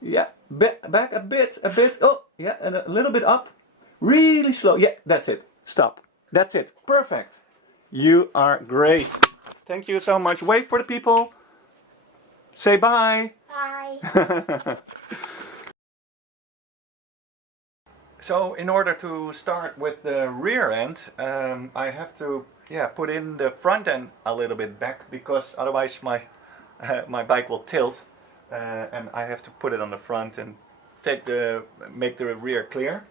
Yeah, back a bit. Oh, yeah, and a little bit up. Really slow. Yeah, that's it. Stop. That's it. Perfect. You are great. Thank you so much. Wait for the people. Say bye. Bye. So in order to start with the rear end, I have to put in the front end a little bit back because otherwise my my bike will tilt, and I have to put it on the front and make the rear clear.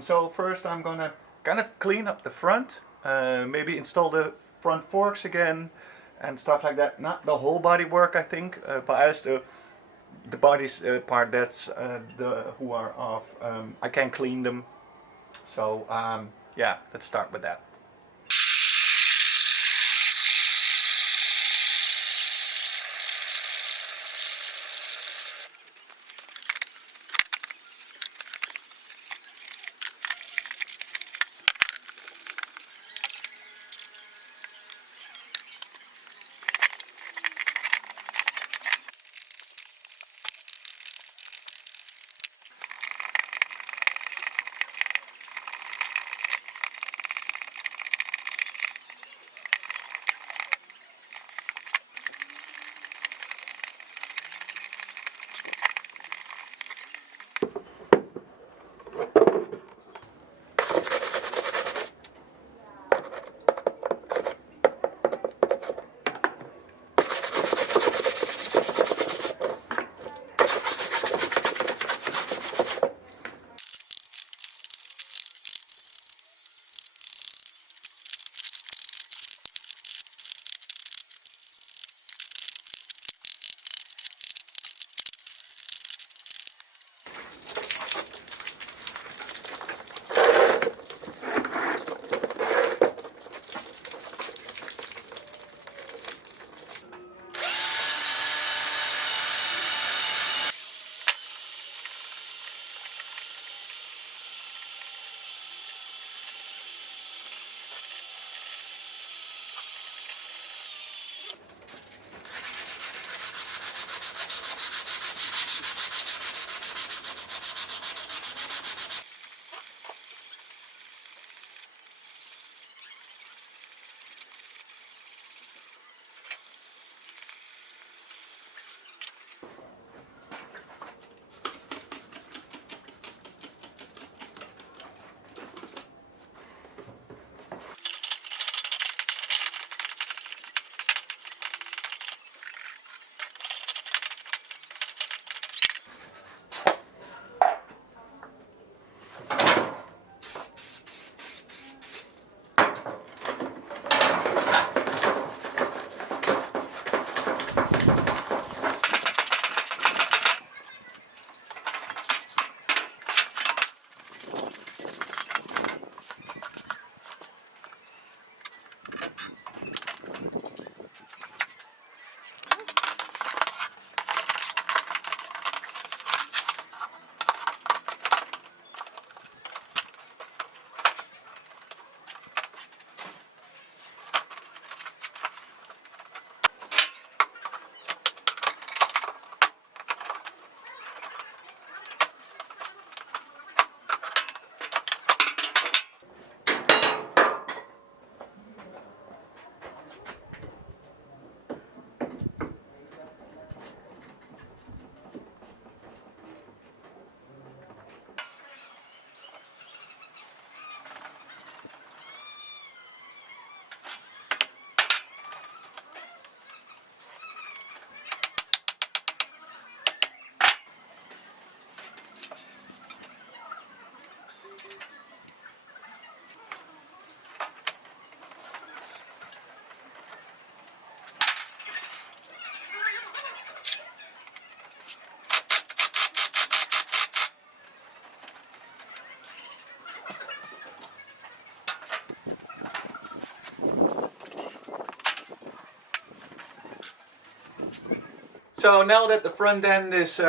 So first I'm gonna kind of clean up the front, maybe install the front forks again and stuff like that. Not the whole body work, I think, but as the body's part that's the who are off, I can clean them. So yeah, let's start with that. So now that the front end is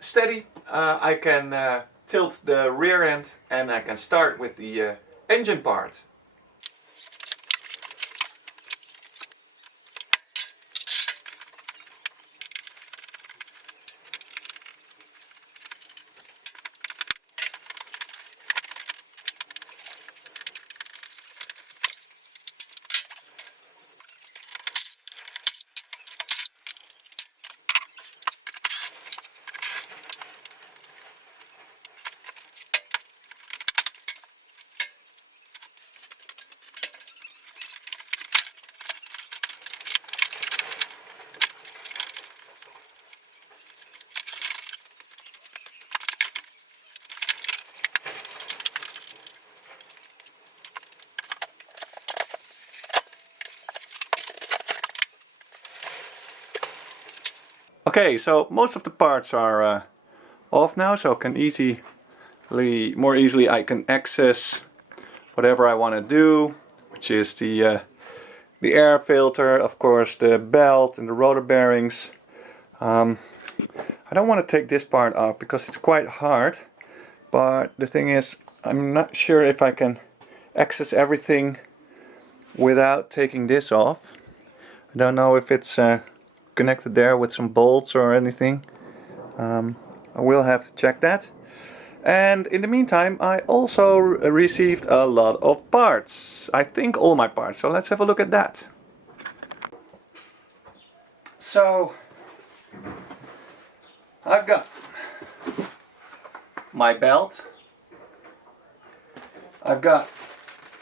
steady, I can tilt the rear end and I can start with the engine part. Okay, so most of the parts are off now, so more easily I can access whatever I want to do, which is the air filter, of course, the belt and the rotor bearings. I don't want to take this part off because it's quite hard, but the thing is, I'm not sure if I can access everything without taking this off. I don't know if it's connected there with some bolts or anything. I will have to check that. And in the meantime, I also received a lot of parts. I think all my parts. So let's have a look at that. So I've got my belt. I've got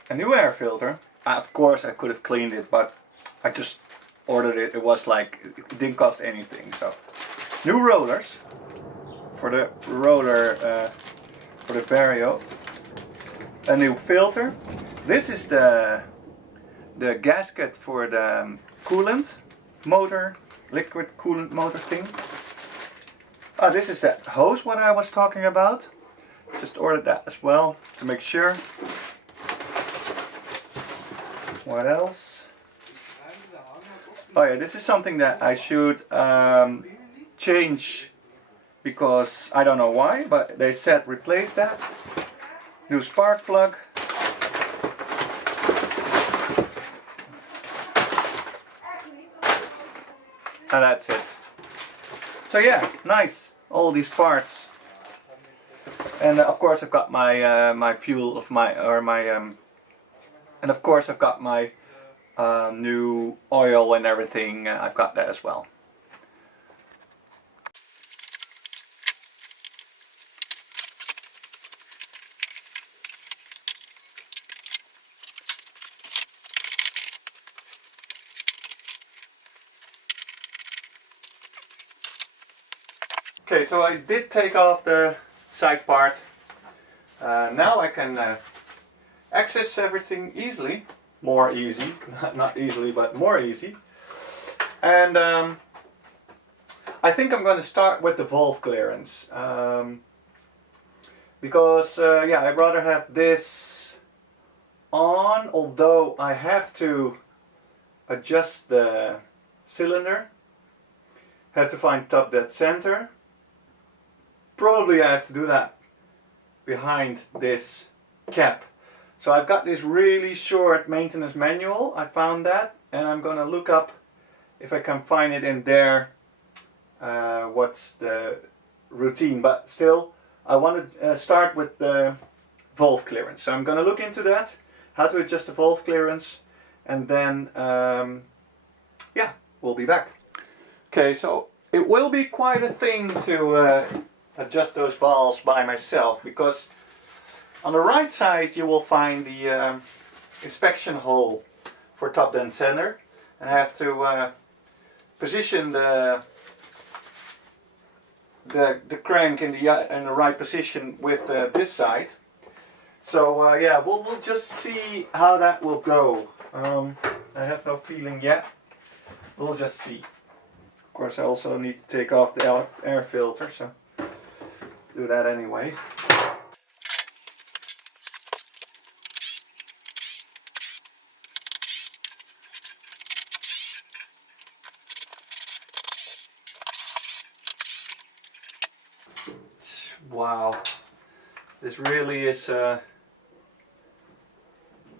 a new air filter. Of course I could have cleaned it, but I just ordered it. It was like, it didn't cost anything. So new rollers for the roller, for the Vario. A new filter. This is the gasket for the coolant motor, liquid coolant motor thing. Oh, this is that hose what I was talking about. Just ordered that as well to make sure. What else? Oh yeah, this is something that I should change because I don't know why, but they said replace that. New spark plug. And that's it. So yeah, nice. All these parts. And of course I've got my my fuel of my and of course I've got my new oil and everything. I've got that as well. Okay, so I did take off the side part. Now I can access everything easily. More easy, not easily, but more easy. And I think I'm going to start with the valve clearance. Because, yeah, I'd rather have this on, although I have to adjust the cylinder. Have to find top dead center. Probably I have to do that behind this cap. So I've got this really short maintenance manual. I found that, and I'm gonna look up if I can find it in there. What's the routine? But still, I want to start with the valve clearance. So I'm gonna look into that, how to adjust the valve clearance, and then yeah, we'll be back. Okay, so it will be quite a thing to adjust those valves by myself, because on the right side you will find the inspection hole for top dead center, and I have to position the crank in the right position with this side. So yeah, we'll just see how that will go. I have no feeling yet. We'll just see. Of course, I also need to take off the air filter, so do that anyway. Wow, this really is.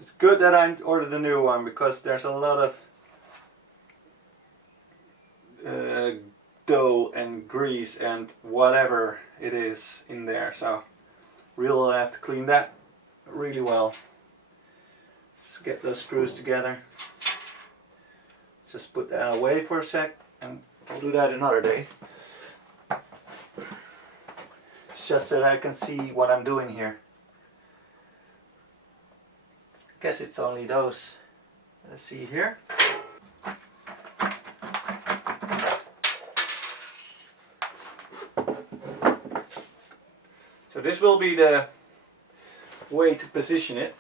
It's good that I ordered a new one, because there's a lot of dough and grease and whatever it is in there, so really have to clean that really well. Just get those screws together. Just put that away for a sec, and I'll do that another day. It's just that I can see what I'm doing here. I guess it's only those. Let's see here. So this will be the way to position it.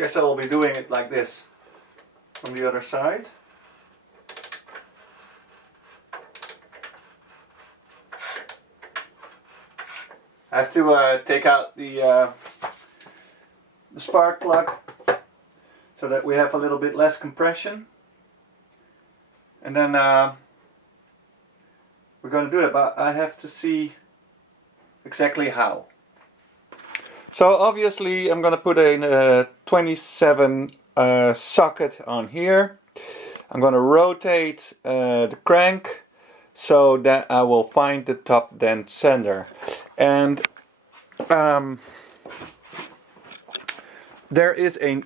Guess I will be doing it like this on the other side. I have to take out the spark plug so that we have a little bit less compression, and then we're going to do it, but I have to see exactly how. So obviously I'm going to put a 27 socket on here. I'm going to rotate the crank so that I will find the top dead center. And there is a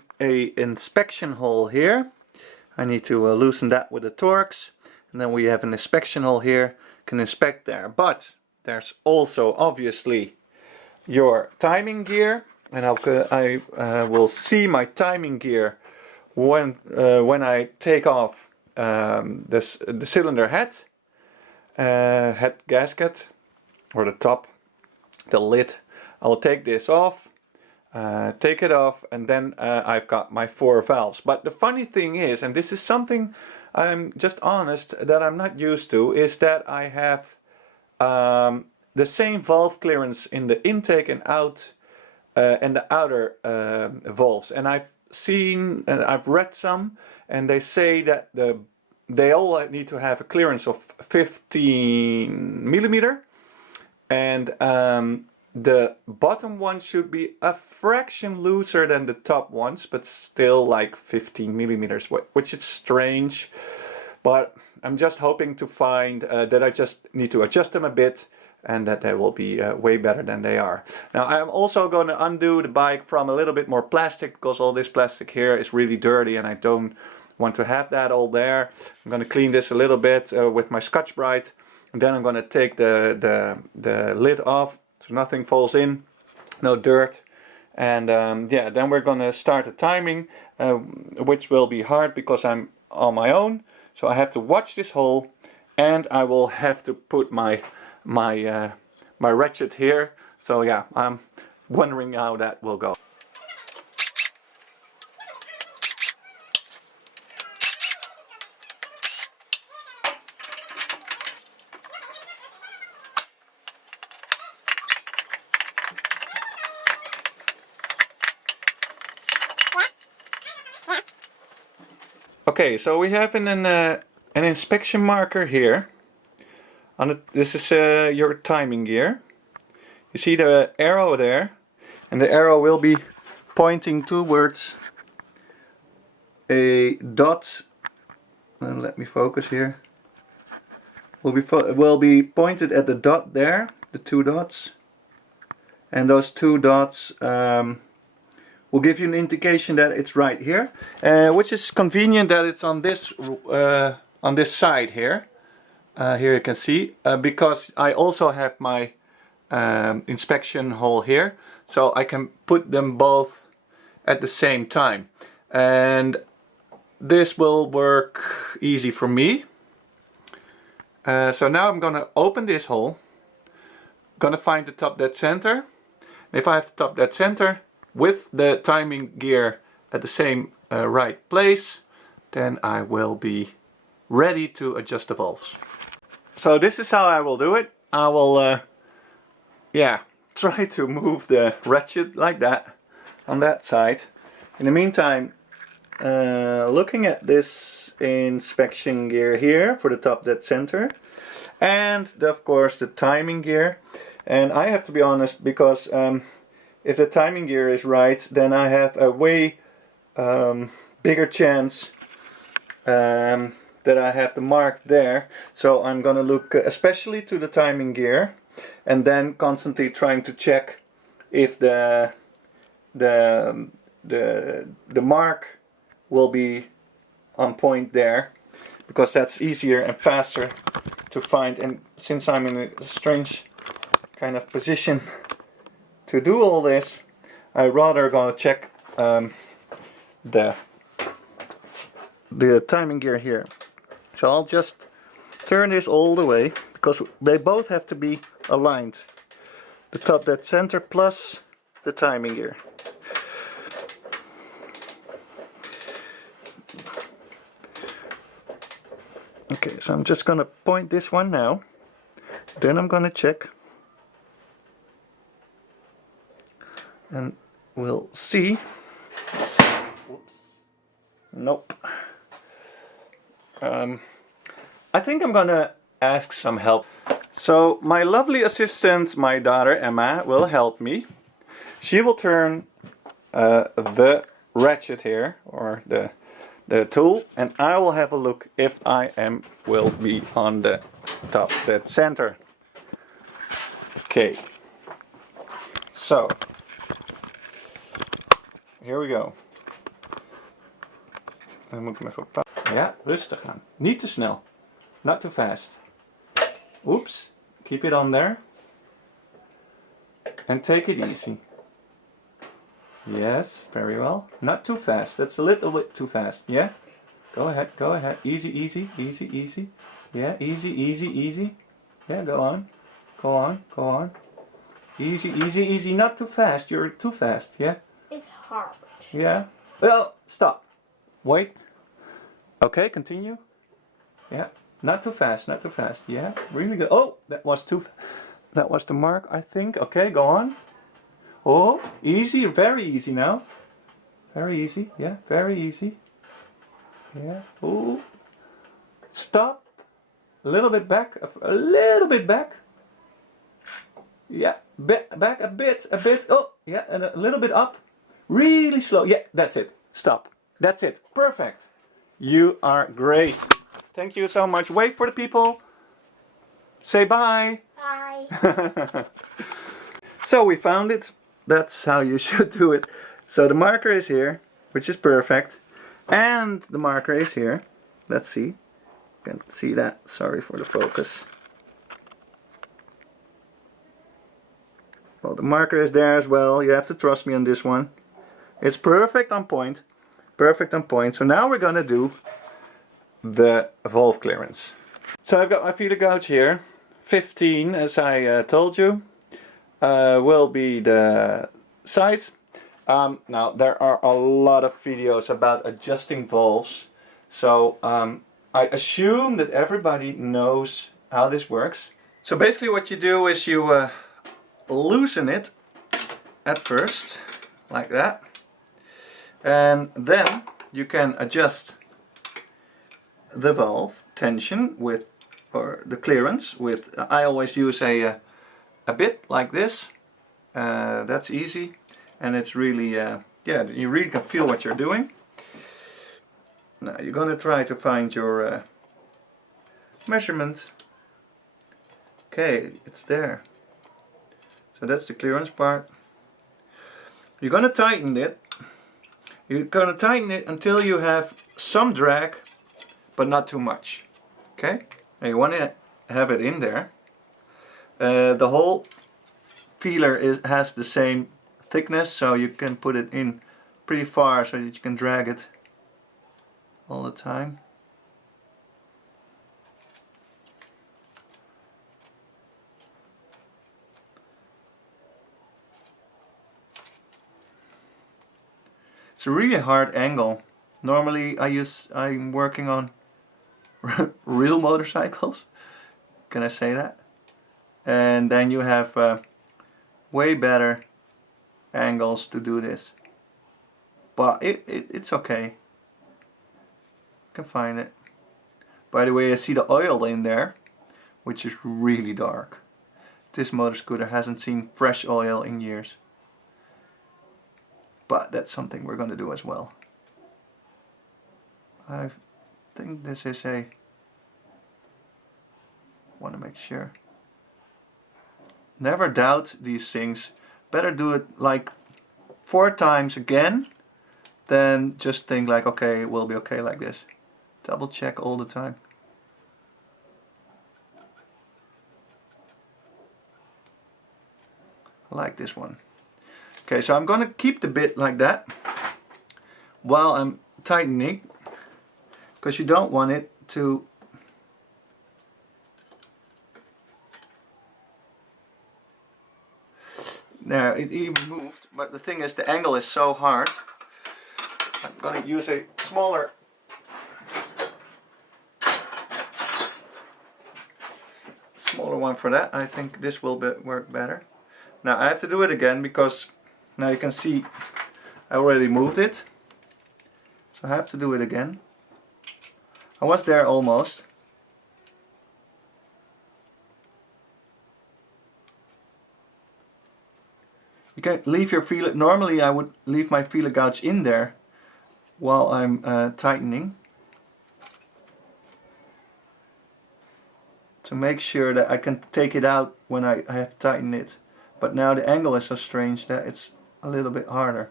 inspection hole here. I need to loosen that with the Torx, and then we have an inspection hole here. Can inspect there, but there's also obviously your timing gear, and I will see my timing gear when I take off the cylinder head gasket, or the top, the lid. I will take this off, take it off, and then I've got my 4 valves. But the funny thing is, and this is something I'm just honest that I'm not used to, is that I have the same valve clearance in the intake and out and the outer valves. And I've seen and I've read some, and they say that they all need to have a clearance of 15 millimeter, and the bottom one should be a fraction looser than the top ones, but still like 15 millimeters, which is strange. But I'm just hoping to find that I just need to adjust them a bit, and that they will be way better than they are. Now I'm also going to undo the bike from a little bit more plastic, because all this plastic here is really dirty and I don't want to have that all there. I'm going to clean this a little bit with my Scotch-Brite, and then I'm going to take the lid off so nothing falls in, no dirt. And yeah, then we're going to start the timing, which will be hard because I'm on my own. So I have to watch this hole, and I will have to put my ratchet here. So yeah, I'm wondering how that will go. Okay, so we have an inspection marker here. This is your timing gear. You see the arrow there, and the arrow will be pointing towards a dot. Let me focus here. Will be pointed at the dot there, the 2 dots, and those 2 dots will give you an indication that it's right here, which is convenient that it's on this side here. Here you can see, because I also have my inspection hole here, so I can put them both at the same time, and this will work easy for me. So now I'm gonna open this hole, gonna find the top dead center. If I have the top dead center with the timing gear at the same right place, then I will be ready to adjust the valves. So this is how I will do it. I will yeah, try to move the ratchet like that on that side. In the meantime, looking at this inspection gear here for the top dead center, and of course the timing gear. And I have to be honest, because if the timing gear is right, then I have a way bigger chance that I have the mark there. So I'm gonna look especially to the timing gear, and then constantly trying to check if the mark will be on point there, because that's easier and faster to find. And since I'm in a strange kind of position to do all this, I rather go check the timing gear here. So I'll just turn this all the way, because they both have to be aligned. The top dead center plus the timing gear. Okay, so I'm just gonna point this one now. Then I'm gonna check. And we'll see. Whoops. Nope. I think I'm gonna ask some help. So my lovely assistant, my daughter Emma, will help me. She will turn the ratchet here, or the tool, and I will have a look if will be on the top, the center. Okay. So here we go. Dan moet ik hem even op. Ja, rustig aan. Niet te snel. Not too fast. Oops. Keep it on there. And take it easy. Yes, very well. Not too fast. That's a little bit too fast. Yeah? Go ahead, go ahead. Easy, easy, easy, easy. Yeah, easy, easy, easy. Yeah, go on. Go on, go on. Easy, easy, easy. Not too fast. You're too fast. Yeah? It's hard. Yeah. Well, stop. Wait. Okay, continue. Yeah. Not too fast, not too fast. Yeah, really good. Oh, that was the mark, I think. Okay, go on. Oh, easy, very easy now. Very easy, yeah, very easy. Yeah, oh. Stop. A little bit back, a little bit back. Yeah, back a bit. Oh, yeah, and a little bit up. Really slow. Yeah, that's it. Stop. That's it. Perfect. You are great. Thank you so much. Wait for the people. Say bye. Bye. So we found it. That's how you should do it. So the marker is here, which is perfect. And the marker is here. Let's see. Can't see that. Sorry for the focus. Well, the marker is there as well. You have to trust me on this one. It's perfect on point. Perfect on point. So now we're gonna do the valve clearance. So I've got my feeder gauge here. 15, as I told you, will be the size. Now there are a lot of videos about adjusting valves, so I assume that everybody knows how this works. So basically what you do is you loosen it at first, like that, and then you can adjust the valve tension with, or the clearance with, I always use a bit like this. That's easy, and it's really, yeah, you really can feel what you're doing. Now you're gonna try to find your measurement. Okay, it's there. So that's the clearance part. You're gonna tighten it. You're gonna tighten it until you have some drag, but not too much. Okay? Now you want to have it in there. The whole feeler has the same thickness, so you can put it in pretty far so that you can drag it all the time. It's a really hard angle. Normally I'm working on real motorcycles. Can I say that? And then you have way better angles to do this. But it's okay. You can find it. By the way, I see the oil in there, which is really dark. This motor scooter hasn't seen fresh oil in years. But that's something we're going to do as well. I think this is a... want to make sure. Never doubt these things. Better do it like 4 times again than just think like, okay, it will be okay like this. Double check all the time. I like this one. Okay, so I'm gonna keep the bit like that while I'm tightening, because you don't want it to there, it even moved, but the thing is the angle is so hard. I'm gonna use a smaller smaller one for that. I think this will work better. Now I have to do it again because now you can see I already moved it. So I have to do it again. I was there almost. You can leave your feeler. Normally I would leave my feeler gouge in there while I'm tightening, to make sure that I can take it out when I have tightened it. But now the angle is so strange that it's a little bit harder.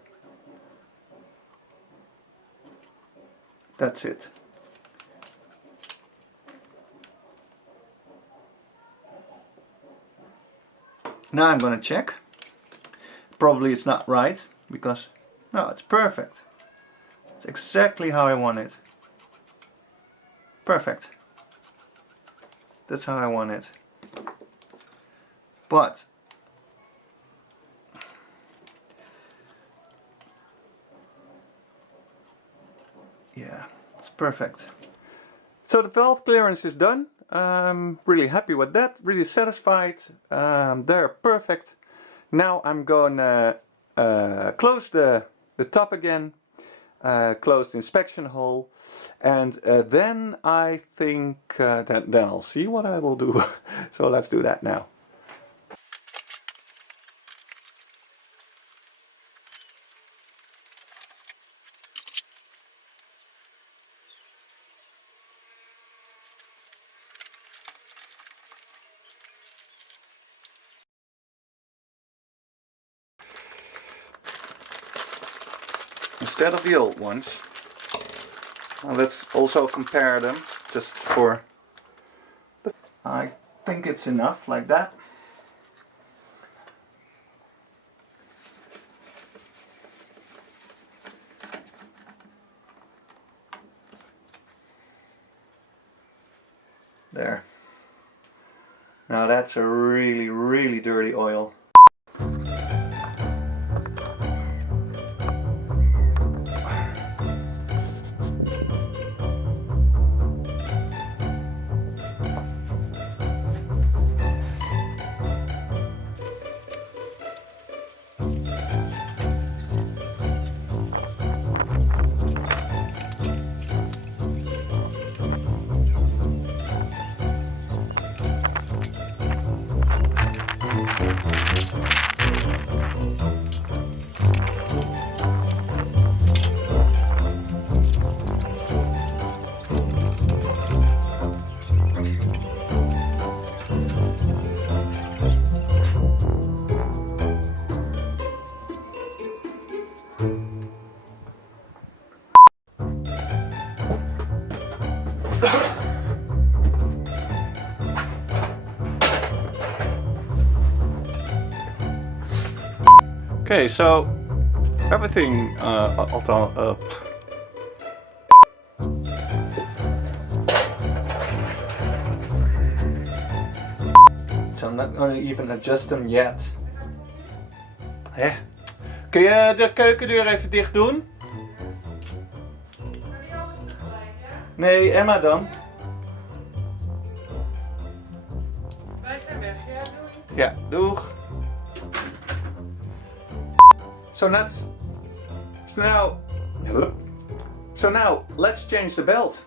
That's it. Now I'm gonna check. Probably it's not right, because no, it's perfect. It's exactly how I want it. Perfect. That's how I want it. But yeah, it's perfect. So the valve clearance is done. I'm really happy with that, really satisfied. They're perfect. Now I'm gonna close the top again, close the inspection hole, and then I think then I'll see what I will do. So let's do that now. Instead of the old ones, well, let's also compare them just for. I think it's enough like that. There. Now that's a really, really dirty oil. Okay, so everything up. So I'm not going to even adjust them yet. Hè? Kun je de keukendeur even dicht doen? Nee, Emma dan. Wij zijn weg, ja, doei. Ja, doeg. So now let's change the belt.